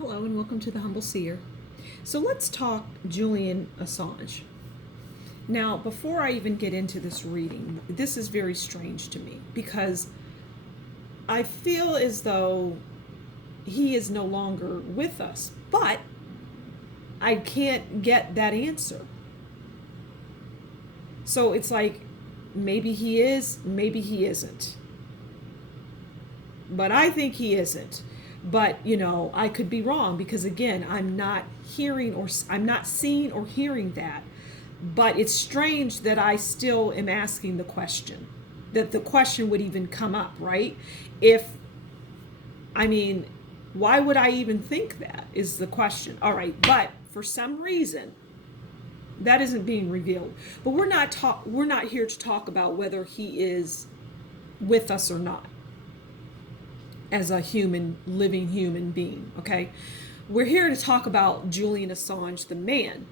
Hello and welcome to the Humble Seer. So let's talk Julian Assange. Now, before I even get into this reading, this is very strange to me because I feel as though he is no longer with us, but I can't get that answer. So it's like maybe he is, maybe he isn't. But I think he isn't. But, I could be wrong because, again, I'm not seeing or hearing that. But it's strange that I still am asking the question, that the question would even come up, right? If, I mean, why would I even think that is the question. All right, but for some reason, that isn't being revealed. But we're not here to talk about whether he is with us or not as a living human being, okay? We're here to talk about Julian Assange, the man.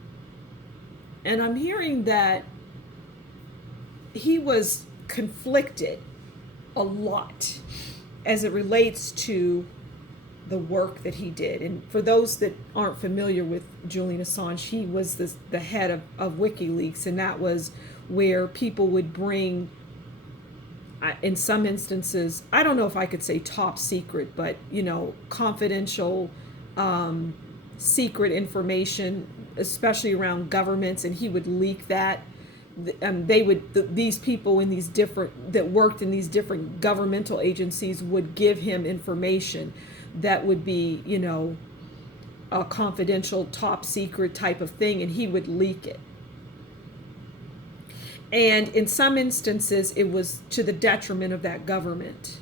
And I'm hearing that he was conflicted a lot as it relates to the work that he did. And for those that aren't familiar with Julian Assange, he was the head of WikiLeaks, and that was where people would bring, in some instances, I don't know if I could say top secret, but confidential, secret information, especially around governments, and he would leak that. These people in these different that worked in these different governmental agencies would give him information that would be, a confidential, top secret type of thing, and he would leak it. And in some instances, it was to the detriment of that government.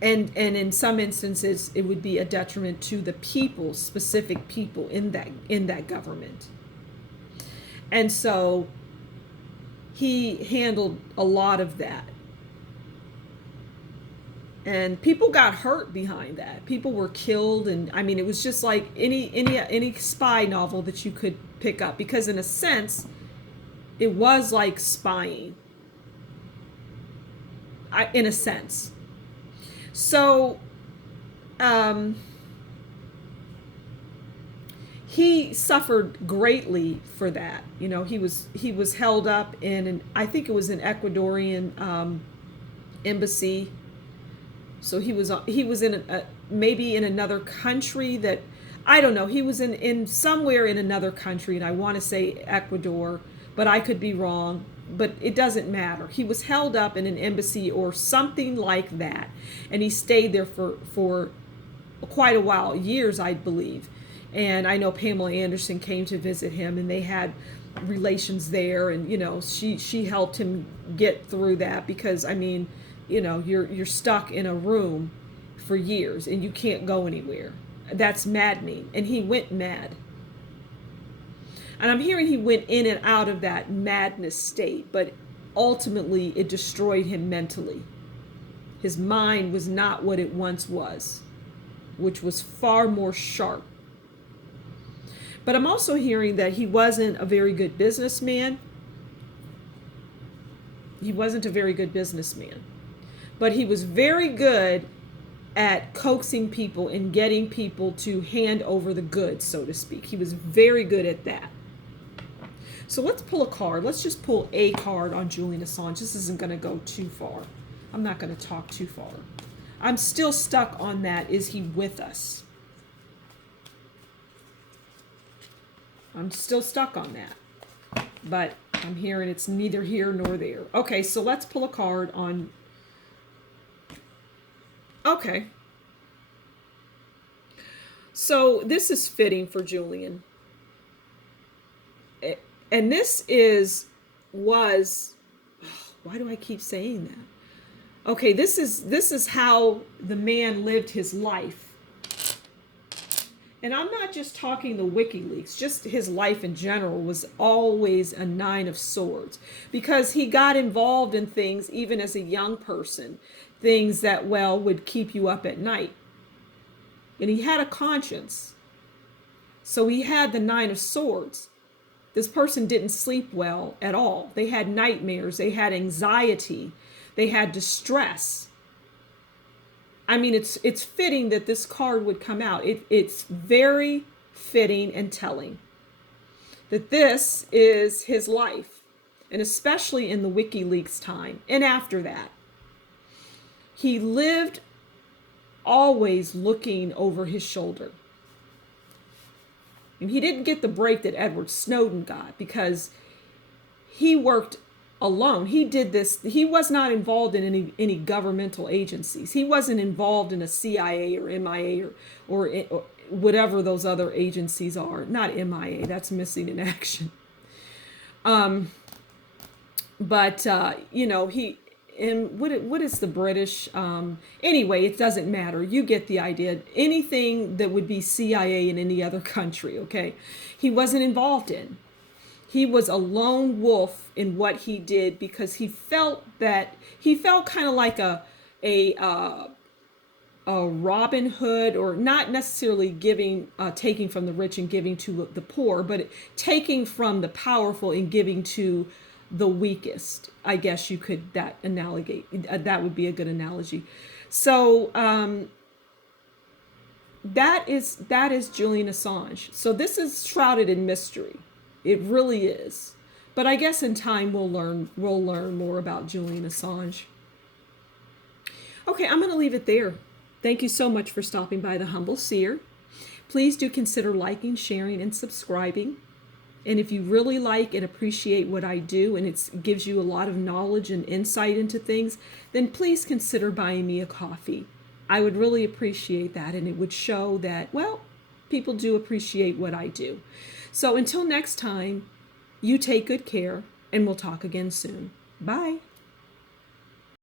And in some instances, it would be a detriment to the people, specific people in that government. And so he handled a lot of that. And people got hurt behind that. People were killed, and I mean, it was just like any spy novel that you could pick up, because in a sense, it was like spying, in a sense. So he suffered greatly for that. He was held up I think it was an Ecuadorian embassy. So he was in maybe in another country that I don't know. He was in somewhere in another country, and I want to say Ecuador, but I could be wrong. But it doesn't matter. He was held up in an embassy or something like that, and he stayed there for quite a while, years, I believe. And I know Pamela Anderson came to visit him, and they had relations there, and she helped him get through that, because I mean, you're stuck in a room for years and you can't go anywhere. That's maddening. And he went mad. And I'm hearing he went in and out of that madness state, but ultimately it destroyed him mentally. His mind was not what it once was, which was far more sharp. But I'm also hearing that he wasn't a very good businessman. He wasn't a very good businessman. But he was very good at coaxing people and getting people to hand over the goods, so to speak. He was very good at that. So let's pull a card. Let's just pull a card on Julian Assange. This isn't going to go too far. I'm not going to talk too far. I'm still stuck on that. Is he with us? I'm still stuck on that. But I'm hearing it's neither here nor there. Okay, so let's pull a card on... Okay. So this is fitting for Julian. And this was, why do I keep saying that? Okay, this is how the man lived his life. And I'm not just talking the WikiLeaks, just his life in general was always a 9 of swords, because he got involved in things even as a young person, things that, would keep you up at night. And he had a conscience. So he had the 9 of swords. This person didn't sleep well at all. They had nightmares. They had anxiety. They had distress. I mean, it's fitting that this card would come out. It's very fitting and telling that this is his life, and especially in the WikiLeaks time and after that. He lived always looking over his shoulder. And he didn't get the break that Edward Snowden got because he worked alone. He did this. He was not involved in any governmental agencies. He wasn't involved in a CIA or MIA or whatever those other agencies are. Not MIA. That's missing in action. But you know, he. And what is the British? Anyway, it doesn't matter. You get the idea. Anything that would be CIA in any other country, okay? He wasn't involved in. He was a lone wolf in what he did because he felt kind of like a Robin Hood, or not necessarily taking from the rich and giving to the poor, but taking from the powerful and giving to the weakest. I guess you could that would be a good analogy. So that is Julian Assange. So this is shrouded in mystery. It really is. But I guess in time we'll learn more about Julian Assange. Okay, I'm going to leave it there. Thank you so much for stopping by the Humble Seer. Please do consider liking, sharing, and subscribing. And if you really like and appreciate what I do, and it gives you a lot of knowledge and insight into things, then please consider buying me a coffee. I would really appreciate that, and it would show that, well, people do appreciate what I do. So until next time, you take good care, and we'll talk again soon. Bye.